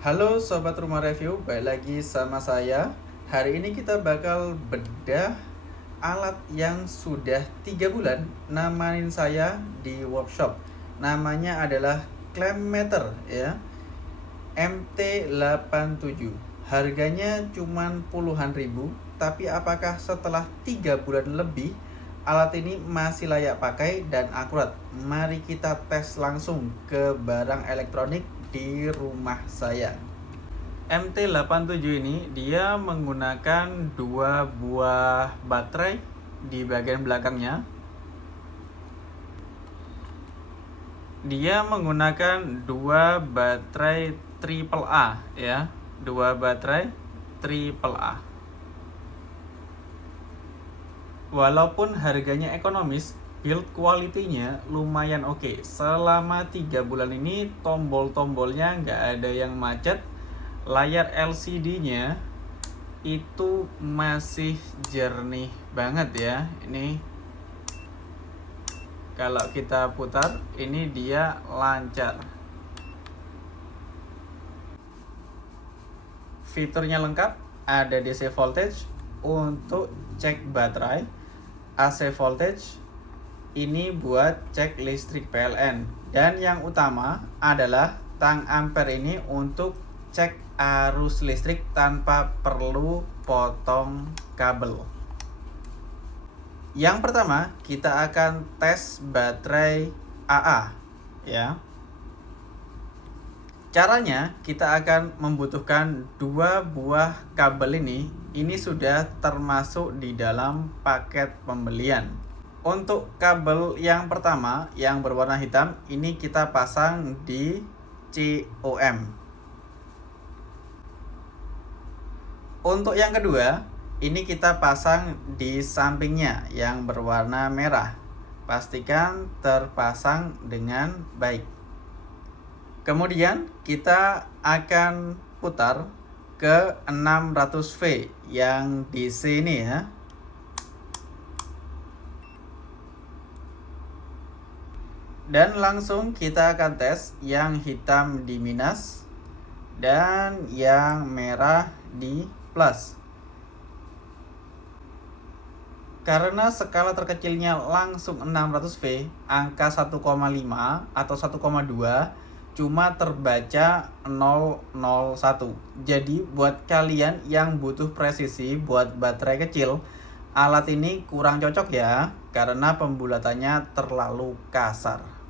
Halo Sobat Rumah Review, balik lagi sama saya. Hari ini kita bakal bedah alat yang sudah 3 bulan namanin saya di workshop. Namanya adalah clamp meter ya, MT87. Harganya cuman puluhan ribu, tapi apakah setelah 3 bulan lebih alat ini masih layak pakai dan akurat? Mari kita tes langsung ke barang elektronik di rumah saya. MT87 ini dia menggunakan dua buah baterai di bagian belakangnya. Dia menggunakan dua baterai triple A ya, dua baterai triple A. Walaupun harganya ekonomis, build quality-nya lumayan oke. Selama 3 bulan ini tombol-tombolnya nggak ada yang macet. Layar LCD-nya itu masih jernih banget ya. Ini kalau kita putar, ini dia lancar. Fiturnya lengkap, ada DC voltage untuk cek baterai, AC voltage ini buat cek listrik PLN, dan yang utama adalah tang ampere ini untuk cek arus listrik tanpa perlu potong kabel. Yang pertama, kita akan tes baterai AA ya. Caranya, kita akan membutuhkan dua buah kabel ini. Ini sudah termasuk di dalam paket pembelian. Untuk kabel yang pertama, yang berwarna hitam, ini kita pasang di COM. Untuk yang kedua, ini kita pasang di sampingnya yang berwarna merah. Pastikan terpasang dengan baik. Kemudian kita akan putar ke 600V yang DC ini ya. Dan langsung kita akan tes yang hitam di minus dan yang merah di plus. Karena skala terkecilnya langsung 600V, angka 1,5 atau 1,2 cuma terbaca 001. Jadi buat kalian yang butuh presisi buat baterai kecil, alat ini kurang cocok ya, karena pembulatannya terlalu kasar.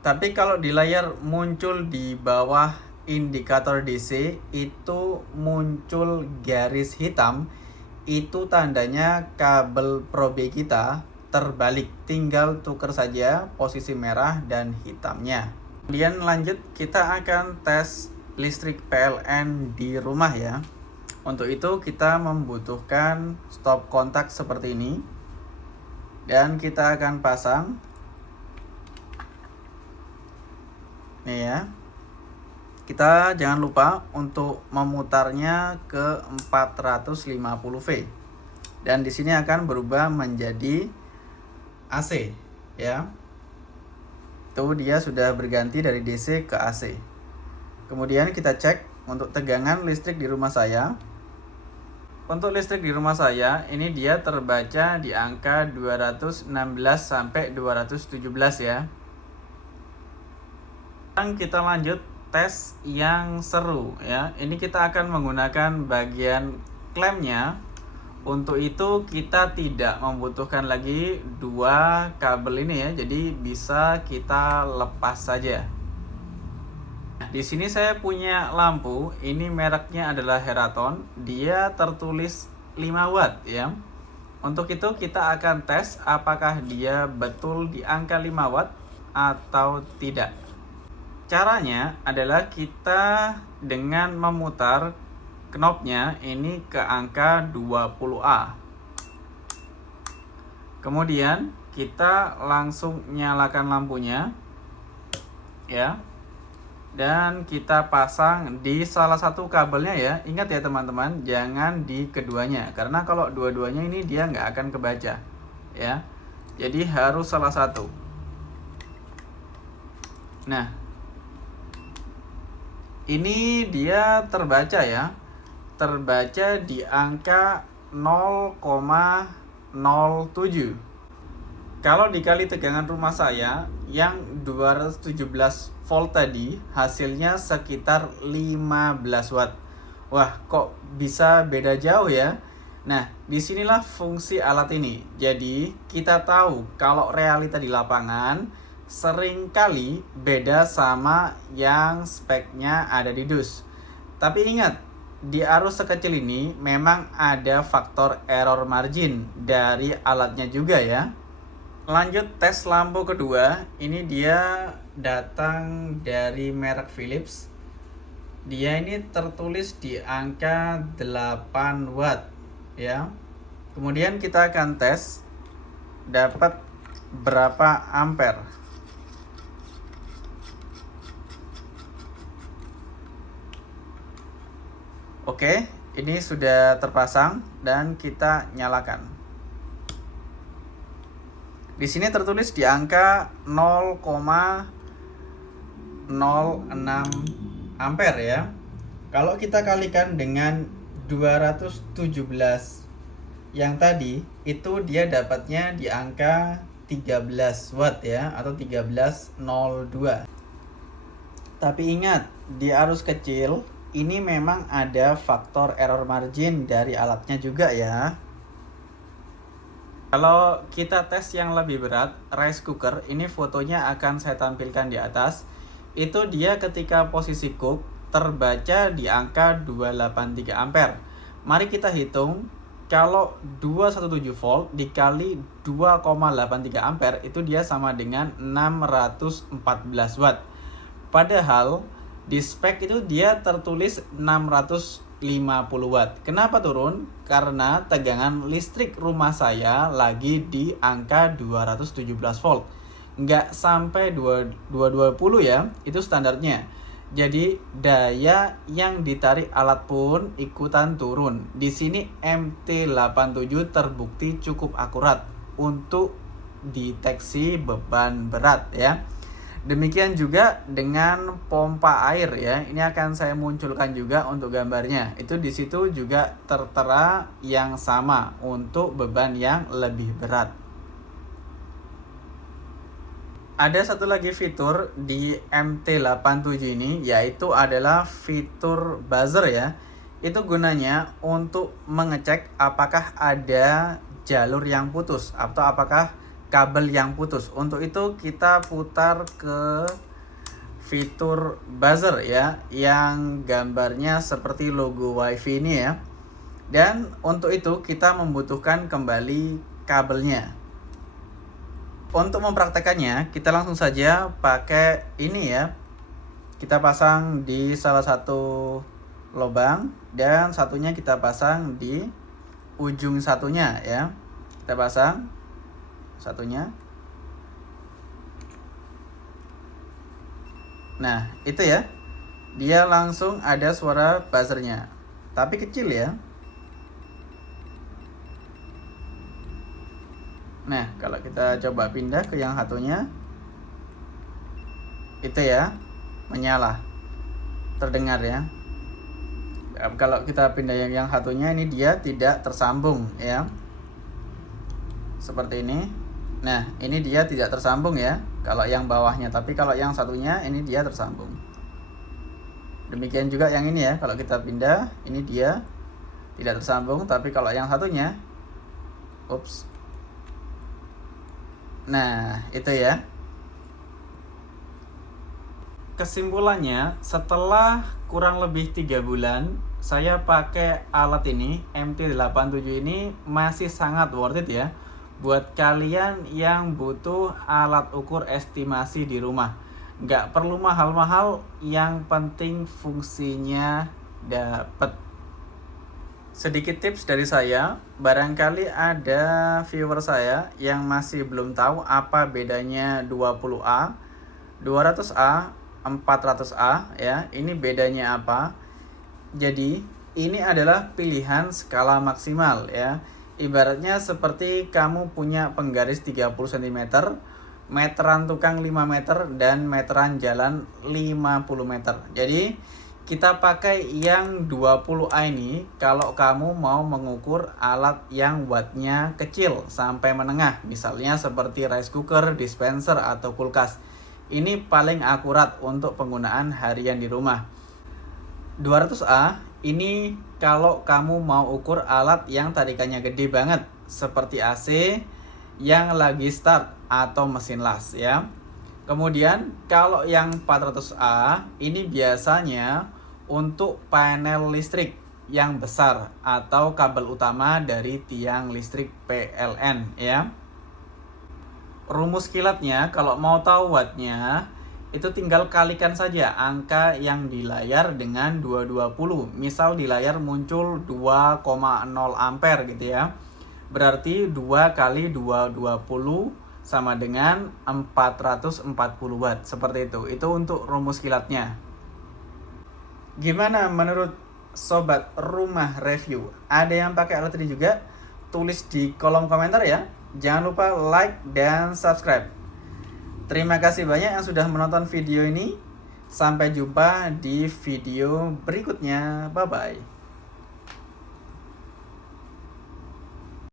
Tapi kalau di layar muncul di bawah indikator DC itu muncul garis hitam, itu tandanya kabel probe kita terbalik, tinggal tuker saja posisi merah dan hitamnya. Kemudian lanjut, kita akan tes listrik PLN di rumah ya. Untuk itu kita membutuhkan stop kontak seperti ini, dan kita akan pasang nih ya. Kita jangan lupa untuk memutarnya ke 450V. Dan di sini akan berubah menjadi AC ya. Tuh dia sudah berganti dari DC ke AC. Kemudian kita cek untuk tegangan listrik di rumah saya. Untuk listrik di rumah saya ini dia terbaca di angka 216 sampai 217 ya. Sekarang kita lanjut tes yang seru ya. Ini kita akan menggunakan bagian klemnya. Untuk itu kita tidak membutuhkan lagi dua kabel ini ya. Jadi bisa kita lepas saja. Di sini saya punya lampu. Ini mereknya adalah Heraton. Dia tertulis 5 watt ya. Untuk itu kita akan tes apakah dia betul di angka 5 watt atau tidak. Caranya adalah kita dengan memutar knopnya ini ke angka 20A. Kemudian kita langsung nyalakan lampunya ya. Dan kita pasang di salah satu kabelnya ya. Ingat ya teman-teman, jangan di keduanya, karena kalau dua-duanya ini dia nggak akan kebaca ya. Jadi harus salah satu. Nah, Ini dia terbaca ya. Terbaca di angka 0,07. Kalau dikali tegangan rumah saya yang 217 volt tadi, hasilnya sekitar 15 watt. Wah, kok bisa beda jauh ya? Nah, disinilah fungsi alat ini. Jadi, kita tahu kalau realita di lapangan seringkali beda sama yang speknya ada di dus. Tapi ingat, di arus sekecil ini memang ada faktor error margin dari alatnya juga ya. Lanjut tes lampu kedua. Ini dia datang dari merek Philips. Dia ini tertulis di angka 8 watt ya. Kemudian kita akan tes dapat berapa ampere. Oke, ini sudah terpasang dan kita nyalakan. Di sini tertulis di angka 0,06 ampere ya. Kalau kita kalikan dengan 217 yang tadi, itu dia dapatnya di angka 13 watt ya, atau 1302. Tapi ingat, di arus kecil ini memang ada faktor error margin dari alatnya juga ya. Kalau kita tes yang lebih berat, rice cooker, ini fotonya akan saya tampilkan di atas. Itu dia ketika posisi cook terbaca di angka 283 ampere. Mari kita hitung, kalau 217 volt dikali 2,83 ampere itu dia sama dengan 614 watt. Padahal di spek itu dia tertulis 650 watt. Kenapa turun? Karena tegangan listrik rumah saya lagi di angka 217 volt. Nggak sampai 220 ya, itu standarnya. Jadi daya yang ditarik alat pun ikutan turun. Di sini MT87 terbukti cukup akurat untuk deteksi beban berat ya. Demikian juga dengan pompa air ya. Ini akan saya munculkan juga untuk gambarnya. Itu di situ juga tertera yang sama untuk beban yang lebih berat. Ada satu lagi fitur di MT87 ini, yaitu adalah fitur buzzer ya. Itu gunanya untuk mengecek apakah ada jalur yang putus atau apakah kabel yang putus. Untuk itu kita putar ke fitur buzzer ya, yang gambarnya seperti logo WiFi ini ya. Dan untuk itu kita membutuhkan kembali kabelnya. Untuk mempraktekannya, kita langsung saja pakai ini ya. Kita pasang di salah satu lubang dan satunya kita pasang di ujung satunya ya. Kita pasang satunya. Nah, itu ya. Dia langsung ada suara buzzernya. Tapi kecil ya. Nah, kalau kita coba pindah ke yang satunya, itu ya, menyala, terdengar ya. Kalau kita pindah yang satunya, ini dia tidak tersambung ya, seperti ini. Nah, ini dia tidak tersambung ya, kalau yang bawahnya. Tapi kalau yang satunya, ini dia tersambung. Demikian juga yang ini ya, kalau kita pindah, ini dia tidak tersambung. Tapi kalau yang satunya, ups. Nah, itu ya. Kesimpulannya, setelah kurang lebih 3 bulan, saya pakai alat ini, MT87 ini masih sangat worth it ya. Buat kalian yang butuh alat ukur estimasi di rumah. Nggak perlu mahal-mahal, yang penting fungsinya dapet. Sedikit tips dari saya, barangkali ada viewer saya yang masih belum tahu apa bedanya 20A, 200A, 400A ya. Ini bedanya apa? Jadi, ini adalah pilihan skala maksimal ya. Ibaratnya seperti kamu punya penggaris 30 cm, meteran tukang 5 meter dan meteran jalan 50 meter. Jadi Kita pakai yang 20A ini kalau kamu mau mengukur alat yang wattnya kecil sampai menengah, misalnya seperti rice cooker, dispenser, atau kulkas. Ini paling akurat untuk penggunaan harian di rumah. 200A ini kalau kamu mau ukur alat yang tarikannya gede banget, seperti AC yang lagi start atau mesin las ya. Kemudian kalau yang 400A ini biasanya untuk panel listrik yang besar atau kabel utama dari tiang listrik PLN ya. Rumus kilatnya kalau mau tahu wattnya itu tinggal kalikan saja angka yang di layar dengan 220. Misal di layar muncul 2,0 ampere gitu ya. Berarti 2 kali 220 sama dengan 440 watt. Seperti itu. Itu untuk rumus kilatnya. Gimana menurut sobat rumah review? Ada yang pakai alat ini juga? Tulis di kolom komentar ya. Jangan lupa like dan subscribe. Terima kasih banyak yang sudah menonton video ini. Sampai jumpa di video berikutnya. Bye-bye.